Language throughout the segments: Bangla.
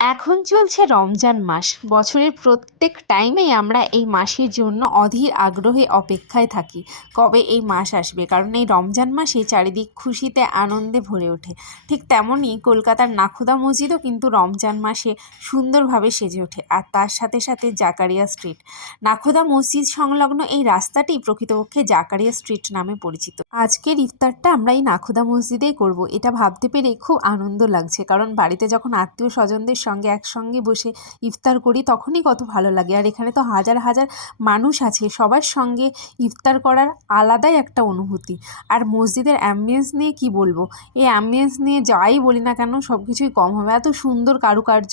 এখন চলছে রমজান মাস। বছরের প্রত্যেক টাইমেই আমরা এই মাসের জন্য অধীর আগ্রহে অপেক্ষায় থাকি কবে এই মাস আসবে, কারণ এই রমজান মাসে চারিদিক খুশিতে আনন্দে ভরে ওঠে। ঠিক তেমনই কলকাতার নাখোদা মসজিদও কিন্তু রমজান মাসে সুন্দরভাবে সেজে ওঠে, আর তার সাথে সাথে জাকারিয়া স্ট্রিট। নাখোদা মসজিদ সংলগ্ন এই রাস্তাটি প্রকৃতপক্ষে জাকারিয়া স্ট্রিট নামে পরিচিত। আজকের ইফতারটা আমরা এই নাখোদা মসজিদেই করব, এটা ভাবতে পেরে খুব আনন্দ লাগছে, কারণ বাড়িতে যখন আত্মীয় স্বজনদের সঙ্গে একসঙ্গে বসে ইফতার করি তখনই কত ভালো লাগে। আর এখানে তো হাজার হাজার মানুষ আছে, সবার সঙ্গে ইফতার করার আলাদাই একটা অনুভূতি। আর মসজিদের অ্যাম্বিয়েন্স নিয়ে কি বলবো, এই অ্যাম্বিয়েন্স নিয়ে যাই বলি না কেন সব কিছুই কম হবে। এত সুন্দর কারুকার্য,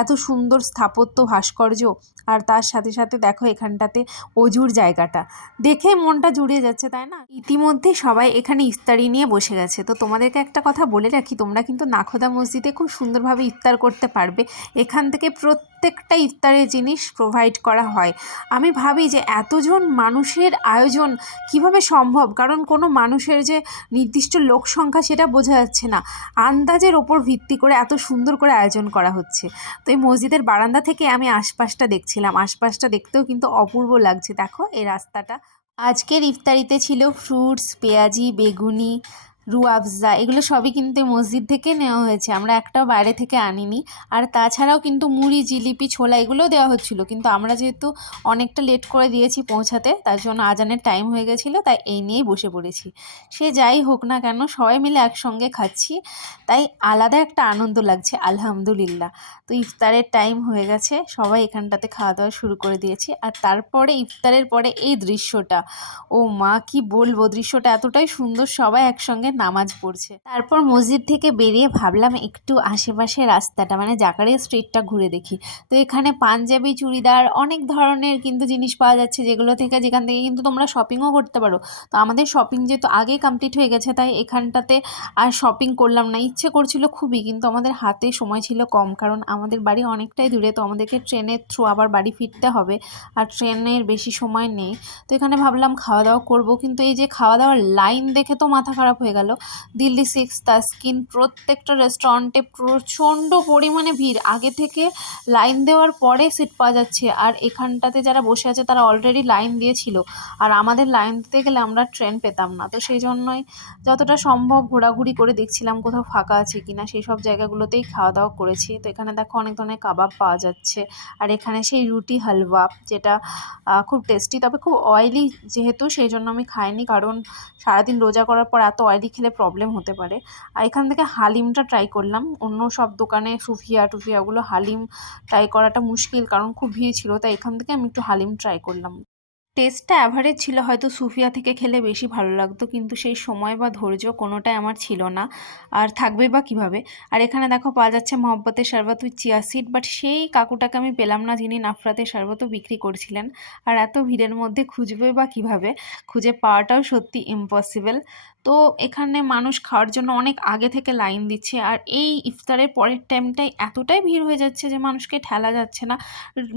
এত সুন্দর স্থাপত্য ভাস্কর্য, আর তার সাথে সাথে দেখো এখানটাতে অজুর জায়গাটা দেখে মনটা জুড়িয়ে যাচ্ছে, তাই না? ইতিমধ্যে সবাই এখানে ইফতারি নিয়ে বসে গেছে। তো তোমাদেরকে একটা কথা বলে রাখি, তোমরা কিন্তু নাখোদা মসজিদে খুব সুন্দরভাবে ইফতার করতে পারবে। এখান থেকে প্রত্যেকটা ইফতারের জিনিস প্রোভাইড করা হয়। আমি ভাবি যে এতজন মানুষের আয়োজন কিভাবে সম্ভব, কারণ কোনো মানুষের যে নির্দিষ্ট লোক সংখ্যা সেটা বোঝা যাচ্ছে না, আন্দাজের ওপর ভিত্তি করে এত সুন্দর করে আয়োজন করা হচ্ছে। তো এই মসজিদের বারান্দা থেকে আমি আশপাশটা দেখছিলাম, আশপাশটা দেখতেও কিন্তু অপূর্ব লাগছে। দেখো এই রাস্তাটা। আজকের ইফতারিতে ছিল ফ্রুটস, পেঁয়াজি, বেগুনি, রুয়াবজা, এগুলো সবই কিন্তু মসজিদ থেকে নেওয়া হয়েছে, আমরা একটাও বাইরে থেকে আনিনি। আর তাছাড়াও কিন্তু মুড়ি, জিলিপি, ছোলা এগুলোও দেওয়া হচ্ছিলো, কিন্তু আমরা যেহেতু অনেকটা লেট করে দিয়েছি পৌঁছাতে, তার জন্য আজানের টাইম হয়ে গেছিলো, তাই এই নিয়েই বসে পড়েছি। সে যাই হোক না কেন সবাই মিলে একসঙ্গে খাচ্ছি, তাই আলাদা একটা আনন্দ লাগছে, আলহামদুলিল্লাহ। তো ইফতারের টাইম হয়ে গেছে, সবাই এখানটাতে খাওয়া দাওয়া শুরু করে দিয়েছি। আর তারপরে ইফতারের পরে এই দৃশ্যটা, ও মা কি বলবো, দৃশ্যটা এতটাই সুন্দর, সবাই একসঙ্গে নামাজ পড়ছে। তারপর মসজিদ থেকে বেরিয়ে ভাবলাম একটু আশেপাশে রাস্তাটা মানে জাকারিয়া স্ট্রিটটা ঘুরে দেখি। তো এখানে পাঞ্জাবি, চুড়িদার অনেক ধরনের কিন্তু জিনিস পাওয়া যাচ্ছে, যেখান থেকে কিন্তু তোমরা শপিংও করতে পারো। তো আমাদের শপিং যেহেতু আগেই কমপ্লিট হয়ে গেছে, তাই এখানটাতে আর শপিং করলাম না। ইচ্ছে করছিল খুবই, কিন্তু আমাদের হাতে সময় ছিল কম, কারণ আমাদের বাড়ি অনেকটাই দূরে, তো আমাদেরকে ট্রেনের থ্রু আবার বাড়ি ফিরতে হবে, আর ট্রেনের বেশি সময় নেই। তো এখানে ভাবলাম খাওয়া দাওয়া করবো, কিন্তু এই যে খাওয়া দাওয়ার লাইন দেখে তো মাথা খারাপ হয়ে গেল। দিল্লি সিক্স, তাস্কিন, প্রত্যেকটা রেস্টুরেন্টে প্রচণ্ড পরিমাণে ভিড়, আগে থেকে লাইন দেওয়ার পরে সিট পাওয়া যাচ্ছে, আর এখানটাতে যারা বসে আছে তারা অলরেডি লাইন দিয়েছিল, আর আমাদের লাইন দিতে গেলে আমরা ট্রেন পেতাম না। তো সেই জন্যই যতটা সম্ভব ঘোরাঘুরি করে দেখছিলাম কোথাও ফাঁকা আছে কিনা, সেই সব জায়গাগুলোতেই খাওয়া দাওয়া করেছি। তো এখানে দেখো অনেক ধরনের কাবাব পাওয়া যাচ্ছে, আর এখানে সেই রুটি হালুয়া, যেটা খুব টেস্টি, তবে খুব অয়েলি যেহেতু সেই জন্য আমি খাইনি, কারণ সারাদিন রোজা করার পর এত অয়েলি খেলে প্রবলেম হতে পারে। আর এখান থেকে হালিমটা ট্রাই করলাম, অন্য সব দোকানে সুফিয়া টুফিয়াগুলো, হালিম ট্রাই করাটা মুশকিল কারণ খুব ভিড় ছিল, তাই এখান থেকে আমি একটু হালিম ট্রাই করলাম। টেস্টটা অ্যাভারেজ ছিল, হয়তো সুফিয়া থেকে খেলে বেশি ভালো লাগতো, কিন্তু সেই সময় বা ধৈর্য কোনোটাই আমার ছিল না, আর থাকবে বা কিভাবে। আর এখানে দেখো পাওয়া যাচ্ছে মহব্বতের শরবত উইথ চিয়া সিড, বাট সেই কাকুটাকে আমি পেলাম না যিনি নাফরাতের শরবতও বিক্রি করছিলেন। আর এত ভিড়ের মধ্যে খুঁজবে বা কিভাবে, খুঁজে পাওয়াটাও সত্যি ইম্পসিবল। তো এখানে মানুষ খাওয়ার জন্য অনেক আগে থেকে লাইন দিচ্ছে, আর এই ইফতারের পরের টাইমটাই এতটাই ভিড় হয়ে যাচ্ছে যে মানুষকে ঠেলা যাচ্ছে না,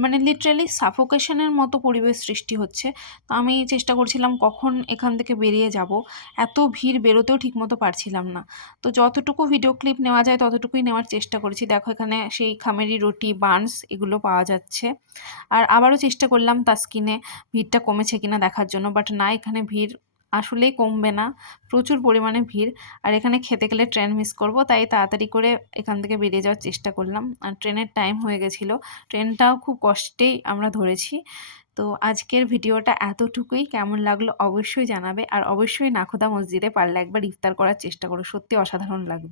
মানে লিটারালি সাফোকেশনের মতো পরিবেশ সৃষ্টি হচ্ছে। তো আমি চেষ্টা করছিলাম কখন এখান থেকে বেরিয়ে যাব, এত ভিড় বেরোতেও ঠিকমতো পারছিলাম না। তো যতটুকু ভিডিও ক্লিপ নেওয়া যায় ততটুকুই নেওয়ার চেষ্টা করেছি। দেখো এখানে সেই খামেরি রুটি, বানস এগুলো পাওয়া যাচ্ছে। আর আবারও চেষ্টা করলাম তাসকিনে ভিড়টা কমেছে কিনা দেখার জন্য, বাট না, এখানে ভিড় আসলেই কমবে না, প্রচুর পরিমাণে ভিড়। আর এখানে খেতে গেলে ট্রেন মিস করব, তাই তাড়াতাড়ি করে এখান থেকে বেরিয়ে যাওয়ার চেষ্টা করলাম। আর ট্রেনের টাইম হয়ে গেছিলো, ট্রেনটাও খুব কষ্টেই আমরা ধরেছি। তো আজকের ভিডিওটা এতটুকুই, কেমন লাগলো অবশ্যই জানাবে, আর অবশ্যই নাখোদা মসজিদে পারলে একবার ইফতার করার চেষ্টা করো, সত্যি অসাধারণ লাগবে।